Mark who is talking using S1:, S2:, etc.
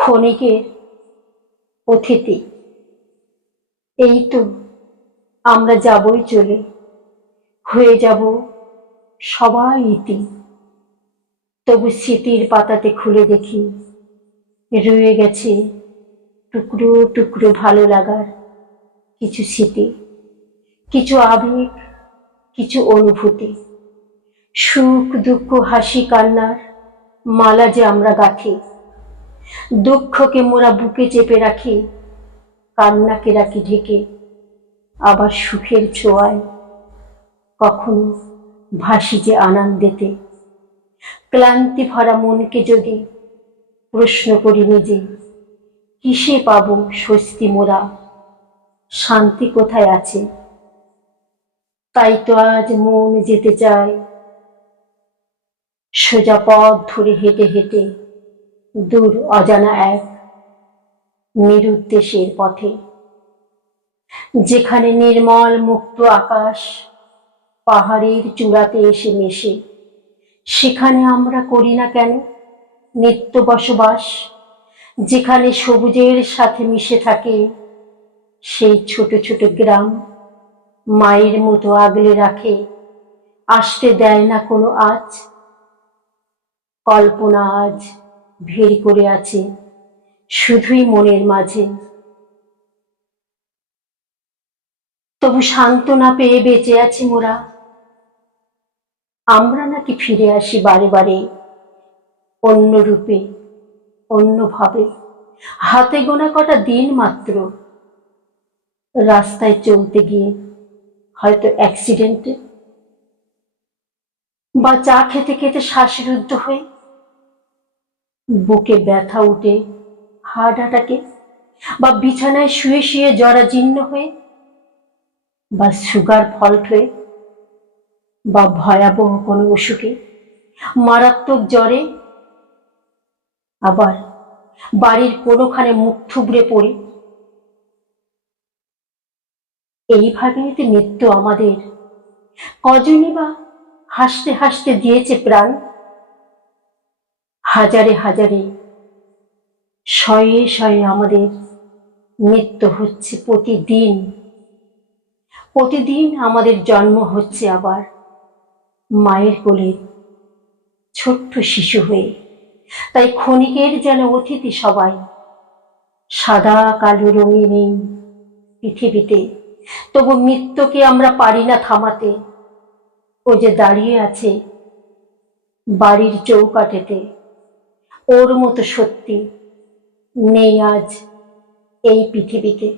S1: ক্ষণিকের অতিথি। এই তো আমরা যাবই চলে, হয়ে যাব সবাই ইতি। তবু স্মৃতির পাতাতে খুলে দেখি, রয়ে গেছে টুকরো টুকরো ভালো লাগার কিছু স্মৃতি, কিছু আবেগ, কিছু অনুভূতি। সুখ দুঃখ হাসি কান্নার মালা যে আমরা গাঁথি দুঃখকে মোরা বুকে চেপে রাখি, কান্নাকে রাখি ঢেকে, আবার সুখের ছোঁয়ায় কখনো ভাসি যে আনন্দেতে। ক্লান্তি ভরা মনকে যদি প্রশ্ন করি নিজে, কিসে পাবো স্বস্তি মোরা? শান্তি কোথায় আছে? তাই তো আজ মন যেতে চায়, সোজা পথ ধরে হেঁটে হেঁটে দূর অজানা এক নিরুদ্দেশের পথে, যেখানে নির্মল মুক্ত আকাশ পাহাড়ের চূড়াতে এসে মেশে। সেখানে আমরা করি না কেন? নিত্য বসবাস, যেখানে সবুজের সাথে মিশে থাকে সেই ছোট ছোট গ্রাম, মায়ের মতো আগলে রাখে, আসতে দেয় না কোনো আজ। কল্পনা আজ ভিড় করে আছে, শুধুই মনের মাঝে। তবু সান্ত্বনা পেয়ে বেঁচে আছি মোরা। আমরা নাকি ফিরে আসি বারে বারে, অন্য রূপে অন্যভাবে হাতে গোনা কটা দিন মাত্র। রাস্তায় চলতে গিয়ে হয়তো অ্যাক্সিডেন্টে বা চা খেতে খেতে শ্বাসরুদ্ধ হয়ে বুকে ব্যথা উঠে, হার্ট অ্যাটাকে বা বিছানায় শুয়ে শুয়ে জরাজীর্ণ হয়ে বা সুগার ফল্ট হয়ে বা ভয়াবহ কোনো অসুখে মারাত্মক জ্বরে আবার বাড়ির কোনোখানে মুখ থুবড়ে পড়ে। এইভাবে মৃত্যু আমাদের কজনই বা হাসতে হাসতে দিয়েছে প্রাণ হাজারে হাজারে, শয়ে শয়ে আমাদের মৃত্যু হচ্ছে প্রতিদিন। প্রতিদিন আমাদের জন্ম হচ্ছে আবার মায়ের কোলে ছোট্ট শিশু হয়ে। তাই ক্ষণিকের যেন অতিথি সবাই, সাদা কালো রঙিন পৃথিবীতে, তবু মৃত্যুকে আমরা পারি না থামাতে। ও যে দাঁড়িয়ে আছে বাড়ির চৌকাঠেতে ওর মতো সত্যি নেই আজ এই পৃথিবীতে।